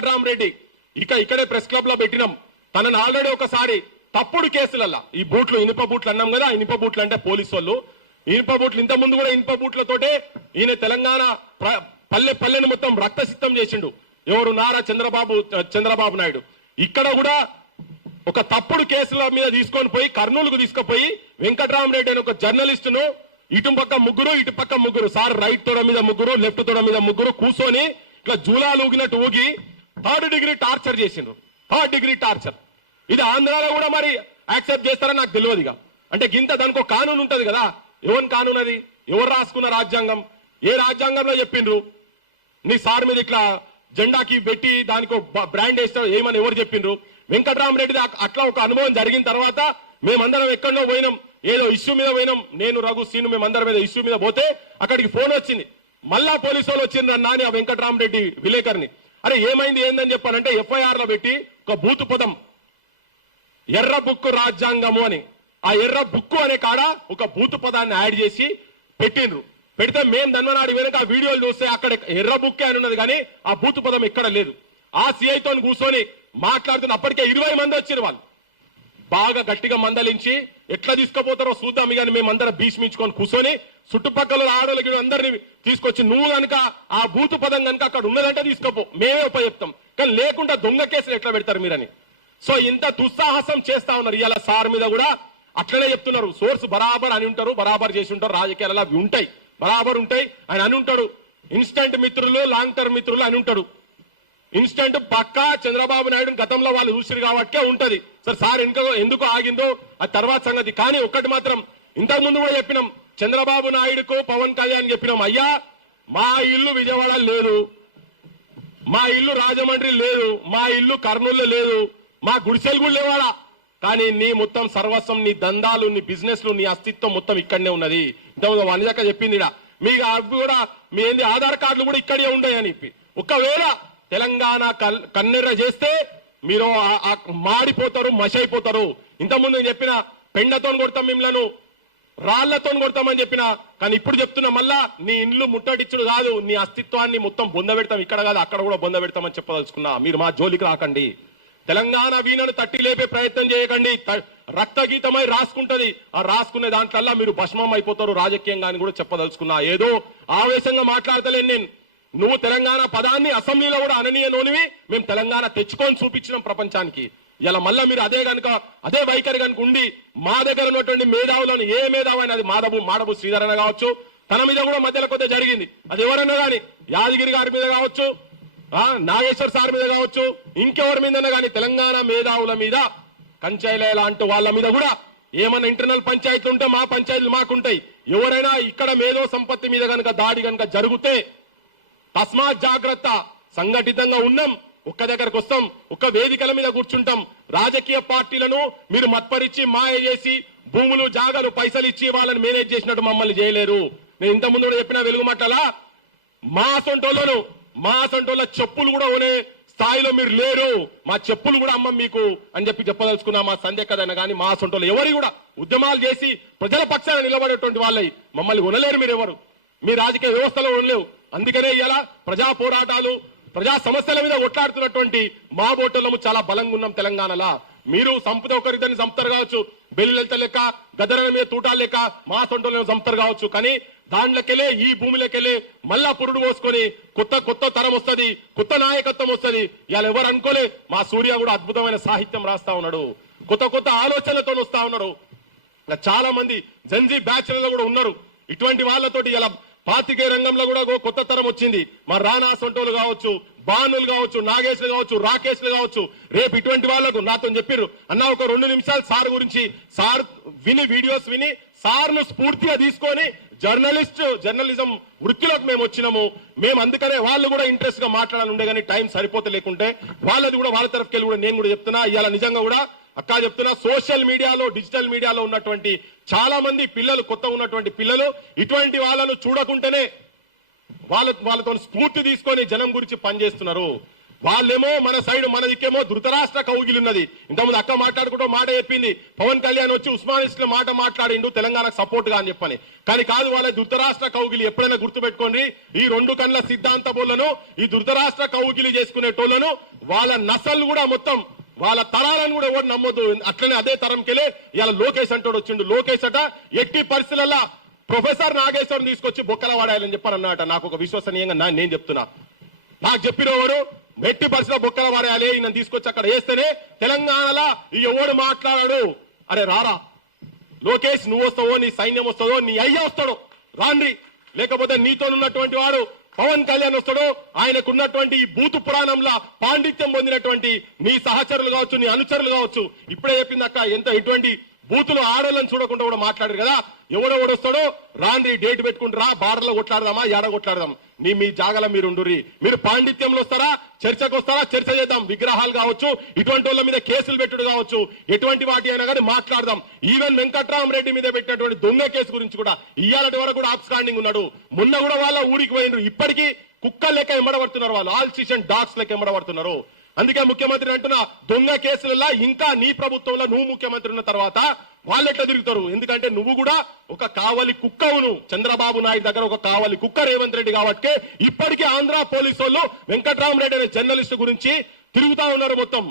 వెంకట్రామరెడ్డి ఇక్కడే press club లో పెట్టినాం. తనని ఆల్రెడీ ఒకసారి తప్పుడు కేసులల్లా ఈ బూట్లు ఇనుప బూట్లు అన్నాం కదా, ఇనుప బూట్లు అంటే పోలీసు వాళ్ళు ఇనుప బూట్లు, ఇంత ముందు కూడా ఇనుప బూట్లతోటే ఈయన తెలంగాణ పల్లెను మొత్తం రక్తసిద్ధం చేసిండు. ఎవరు? నారా చంద్రబాబు నాయుడు. ఇక్కడ కూడా ఒక తప్పుడు కేసుల మీద తీసుకొని పోయి కర్నూలుకు తీసుకుపోయి వెంకట్రామరెడ్డి అని ఒక జర్నలిస్టును ఇటు పక్క ముగ్గురు ఇటు పక్క ముగ్గురు, సార్ రైట్ తోడ మీద ముగ్గురు లెఫ్ట్ తోడ మీద ముగ్గురు కూర్చొని ఇట్లా జూలాలు ఊగినట్టు ఊగి 3rd డిగ్రీ టార్చర్ చేసిండ్రు. 3rd degree torture. ఇది ఆంధ్రాలో కూడా మరి యాక్సెప్ట్ చేస్తారని నాకు తెలియదు. ఇక అంటే గింత దానికి ఒక కానూన్ ఉంటది కదా. ఎవరి కానూన్ అది? ఎవరు రాసుకున్న రాజ్యాంగం? ఏ రాజ్యాంగంలో చెప్పిండ్రు నీ సార్ మీద ఇట్లా జెండాకి పెట్టి దానికి బ్రాండ్ వేస్తారు ఏమని ఎవరు చెప్పిండ్రు? వెంకట్రామరెడ్డి అట్లా ఒక అనుభవం జరిగిన తర్వాత మేమందరం ఎక్కడో పోయినాం, ఏదో ఇష్యూ మీద పోయినాం, నేను రఘు సీను మేమందరం మీద ఇష్యూ మీద పోతే అక్కడికి ఫోన్ వచ్చింది. మళ్ళా పోలీసు వాళ్ళు వచ్చిండ్రు అన్నా అని ఆ వెంకట్రామరెడ్డి విలేకరిని. అరే ఏమైంది ఏందని చెప్పానంటే FIR లో పెట్టి ఒక బూతు పదం ఎర్ర బుక్కు రాజ్యాంగము అని, ఆ ఎర్ర బుక్కు అనే కాడ ఒక బూతు పదాన్ని యాడ్ చేసి పెట్టిండ్రు. పెడితే మేము ధన్వనాడి వెనక ఆ వీడియోలు చూస్తే అక్కడ ఎర్ర బుక్కే అని ఉన్నది కానీ ఆ బూతు పదం ఎక్కడ లేదు. ఆ సిఐతో కూర్చొని మాట్లాడుతున్న అప్పటికే 20 మంది వచ్చారు. వాళ్ళు బాగా గట్టిగా మందలించి ఎట్లా తీసుకుపోతారో చూద్దాం కానీ మేమందరం భీష్మించుకొని కూర్చొని చుట్టుపక్కల ఆడోళ్ళకి అందరినీ తీసుకొచ్చి నువ్వు కనుక ఆ బూతు పదం కనుక అక్కడ ఉన్నదంటే తీసుకపో, మేమే ఉపయోగిస్తాం, కానీ లేకుండా దొంగ కేసులు ఎట్లా పెడతారు మీరని. సో ఇంత దుస్సాహసం చేస్తా ఉన్నారు. ఇవాళ సార్ మీద కూడా అట్లనే చెప్తున్నారు. సోర్స్ బరాబర్ అని ఉంటారు, బరాబర్ చేసి ఉంటారు, రాజకీయాలలో అవి ఉంటాయి, బరాబర్ ఉంటాయి. ఆయన అని ఉంటాడు ఇన్స్టెంట్ మిత్రులు లాంగ్ టర్మ్ మిత్రులు అని ఉంటాడు. ఇన్స్టెంట్ పక్కా చంద్రబాబు నాయుడు గతంలో వాళ్ళు చూసిరు కాబట్టే ఉంటది. సార్ ఎందుకు ఆగిందో అది తర్వాత సంగతి. కానీ ఒక్కటి మాత్రం ఇంతకు ముందు కూడా చెప్పినాం, చంద్రబాబు నాయుడుకు పవన్ కళ్యాణ్ చెప్పినాం, అయ్యా మా ఇల్లు విజయవాడ లేదు, మా ఇల్లు రాజమండ్రి లేదు, మా ఇల్లు కర్నూలు లేదు, మా గుడిసెలు కూడా లేవాడా, కానీ నీ మొత్తం సర్వస్వం, నీ దందాలు, నీ బిజినెస్లు, నీ అస్తిత్వం మొత్తం ఇక్కడనే ఉన్నది. ఇంతకుముందు వనిజాక చెప్పింది మీకు అవి కూడా మీ ఏంది ఆధార్ కార్డులు కూడా ఇక్కడే ఉండయని చెప్పి. ఒకవేళ తెలంగాణ కన్నెర్ర చేస్తే మీరు మాడిపోతారు, మషైపోతారు. ఇంతకుముందు నేను చెప్పిన పెండతో కొడతాం మిమ్మల్ని, రాళ్లతో కొడతామని చెప్పిన, కానీ ఇప్పుడు చెప్తున్నా మళ్ళా నీ ఇల్లు ముట్టడిచ్చుడు కాదు, నీ అస్తిత్వాన్ని మొత్తం బొంద పెడతాం, ఇక్కడ కాదు అక్కడ కూడా బొంద పెడతామని చెప్పదలుచుకున్నా. మీరు మా జోలికి రాకండి, తెలంగాణ వీణను తట్టి లేపే ప్రయత్నం చేయకండి. రక్తగీతమై రాసుకుంటది, ఆ రాసుకునే దాంట్లల్లా మీరు భస్మం అయిపోతారు రాజకీయంగా అని కూడా చెప్పదలుచుకున్నా. ఏదో ఆవేశంగా మాట్లాడతలేను నేను. నువ్వు తెలంగాణ పదాన్ని అసెంబ్లీలో కూడా అననీయనోనివి, మేము తెలంగాణ తెచ్చుకొని చూపించినాం ప్రపంచానికి. ఇలా మళ్ళా మీరు అదే వైఖరి కనుక ఉండి మా దగ్గర ఉన్నటువంటి మేధావులను, ఏ మేధావు అది మాడబు శ్రీధరణ కావచ్చు, తన మీద కూడా మధ్యలో కొద్దిగా జరిగింది, అది ఎవరన్నా కానీ యాదగిరి గారి మీద కావచ్చు, నాగేశ్వర్ సార్ మీద కావచ్చు, ఇంకెవరి మీదన్నా కానీ తెలంగాణ మేధావుల మీద, కంచైలయ లాంటి వాళ్ళ మీద కూడా ఏమన్నా ఇంటర్నల్ పంచాయతీలు ఉంటే మా పంచాయతీలు మాకుంటాయి. ఎవరైనా ఇక్కడ మేధో సంపత్తి మీద కనుక దాడి కనుక జరిగితే తస్మాత్ జాగ్రత్త, సంఘటితంగా ఉన్నాం, ఒక్క దగ్గరకు వస్తాం, ఒక్క వేదికల మీద కూర్చుంటాం. రాజకీయ పార్టీలను మీరు మత్పరిచి మాయ చేసి భూములు జాగాలు పైసలు ఇచ్చి వాళ్ళని మేనేజ్ చేసినట్టు మమ్మల్ని చేయలేరు. నేను ఇంత ముందు కూడా చెప్పిన వెలుగు మాటలా, మా సొంటోళ్ళ చెప్పులు కూడా కొనే స్థాయిలో మీరు లేరు, మా చెప్పులు కూడా అమ్మం మీకు అని చెప్పదలుచుకున్నా. మా సంధ్య కదైనా కానీ మా సొంటోళ్ళు ఎవరి కూడా ఉద్యమాలు చేసి ప్రజల పక్షాన నిలబడేటువంటి వాళ్ళవి మమ్మల్ని కొనలేరు. మీరు ఎవరు మీ రాజకీయ వ్యవస్థలో ఉండలేవు. అందుకనే ఇలా ప్రజా పోరాటాలు, ప్రజా సమస్యల మీద కొట్లాడుతున్నటువంటి మా బోటలము చాలా బలంగా ఉన్నాం తెలంగాణలో. మీరు సంపద ఒకరిద్దరిని సంపుతారు కావచ్చు, బెల్లిలెళ్త లెక్క గదరల మీద తూటాలు లెక్క మా సొంటలను సంపుతారు కావచ్చు, కానీ దాంట్లోకెళ్ళే ఈ భూమిలోకెళ్ళే మళ్ళా పురుడు పోసుకొని కొత్త తరం వస్తుంది, కొత్త నాయకత్వం వస్తుంది. ఇవాళ ఎవరు అనుకోలే, మా సూర్య కూడా అద్భుతమైన సాహిత్యం రాస్తా ఉన్నాడు, కొత్త ఆలోచనలతో వస్తా ఉన్నారు. చాలా మంది జంజీ బ్యాచ్లలో కూడా ఉన్నారు. ఇటువంటి వాళ్ళతోటి ఇలా పాతికే రంగంలో కూడా కొత్త తరం వచ్చింది. మా రానా సొంటోలు కావచ్చు, బానులు కావచ్చు, నాగేశ్లు కావచ్చు, రాకేష్లు కావచ్చు. రేపు ఇటువంటి వాళ్ళకు నాతో చెప్పిర్రు, అన్న ఒక 2 నిమిషాలు సార్ గురించి, సార్ వీడియోస్ విని సార్ను స్ఫూర్తిగా తీసుకొని జర్నలిజం వృత్తిలోకి మేము వచ్చినాము. మేము అందుకనే వాళ్ళు కూడా ఇంట్రెస్ట్ గా మాట్లాడాలని ఉండే కానీ టైం సరిపోతే లేకుంటే వాళ్ళది కూడా వాళ్ళ తరఫుకెళ్ళి కూడా నేను కూడా చెప్తున్నా. ఇవాళ నిజంగా కూడా అక్క చెప్తున్నా, సోషల్ మీడియాలో డిజిటల్ మీడియాలో ఉన్నటువంటి చాలా మంది పిల్లలు, కొత్త ఉన్నటువంటి పిల్లలు ఇటువంటి వాళ్ళను చూడకుంటేనే వాళ్ళతో స్ఫూర్తి తీసుకొని జనం గురించి పనిచేస్తున్నారు. వాళ్ళేమో మన సైడ్ మన దిక్కేమో ధృతరాష్ట్ర కౌగిలి ఉన్నది. ఇంతకుముందు అక్క మాట్లాడుకుంటూ మాట చెప్పింది, పవన్ కళ్యాణ్ వచ్చి ఉస్మానిస్టుల మాట మాట్లాడిండు తెలంగాణకు సపోర్ట్ గా అని చెప్పని. కానీ కాదు, వాళ్ళ ధృతరాష్ట్ర కౌగిలి. ఎప్పుడైనా గుర్తుపెట్టుకోండి, ఈ రెండు కండ్ల సిద్ధాంత బోళ్లను, ఈ ధృతరాష్ట్ర కౌగిలి చేసుకునేటోళ్లను వాళ్ళ నసలు కూడా మొత్తం వాళ్ళ తరాలను కూడా ఎవరు నమ్మొద్దు. అట్లనే అదే తరంకెళ్ళే ఇవాళ లోకేష్ అంటాడు వచ్చిండు. లోకేష్ అట ఎట్టి పరిస్థితులలో ప్రొఫెసర్ నాగేశ్వరం తీసుకొచ్చి బొక్కల వాడాలని చెప్పారు అన్నమాట. నాకు ఒక విశ్వసనీయంగా నేను చెప్తున్నా, నాకు చెప్పినవారు ఎట్టి పరిస్థితుల్లో బొక్కల వాడాలి, ఈయన తీసుకొచ్చి అక్కడ వేస్తేనే తెలంగాణలో ఈ ఎవడు మాట్లాడాడు. అరే రారా లోకేష్, నువ్వు వస్తావో, నీ సైన్యం వస్తుందో, నీ అయ్య వస్తాడో రాండ్రి. లేకపోతే నీతో ఉన్నటువంటి వాడు పవన్ కళ్యాణ్ వస్తాడో, ఆయనకున్నటువంటి ఈ బూతు పురాణంలో పాండిత్యం పొందినటువంటి నీ సహచరులు కావచ్చు, నీ అనుచరులు కావచ్చు. ఇప్పుడే చెప్పింది అక్క, ఎటువంటి బూతులు ఆడోళ్ళని చూడకుండా కూడా మాట్లాడారు కదా. ఎవడెవడు వస్తాడో రాండ్రి, డేట్ పెట్టుకుంటారా, బార్డర్లో కొట్లాడదామా, ఏడ కొట్లాడదాం, మీ జాగల మీరు ఉండుర్రి. మీరు పాండిత్యంలో వస్తారా, చర్చకు వస్తారా, చర్చ చేద్దాం. విగ్రహాలు కావచ్చు, ఇటువంటి వాళ్ళ మీద కేసులు పెట్టుడు కావచ్చు, ఎటువంటి వాటి అయినా కానీ మాట్లాడదాం. ఈవెన్ వెంకట్రామరెడ్డి మీద పెట్టినటువంటి దొంగ కేసు గురించి కూడా ఇయ్యాలటి వరకు కూడా ఆప్స్టాండింగ్ ఉన్నాడు. మొన్న కూడా వాళ్ళ ఊరికి పోయినరు. ఇప్పటికీ కుక్కల లెక్క ఎంబడబడుతున్నారు వాళ్ళు, ఆల్ సీషన్ డాగ్స్ లెక్క ఎంబడబడుతున్నారు. అందుకే ముఖ్యమంత్రి అంటున్నా, దొంగ కేసులలో ఇంకా నీ ప్రభుత్వంలో నువ్వు ముఖ్యమంత్రి ఉన్న తర్వాత వాళ్ళెట్లా తిరుగుతారు? ఎందుకంటే నువ్వు కూడా ఒక కావలి కుక్కవును. చంద్రబాబు నాయుడు దగ్గర ఒక కావలి కుక్క రేవంత్ రెడ్డి కాబట్టి ఇప్పటికీ ఆంధ్ర పోలీసు వాళ్ళు వెంకట్రామరెడ్డి అనే జర్నలిస్ట్ గురించి తిరుగుతా ఉన్నారు మొత్తం.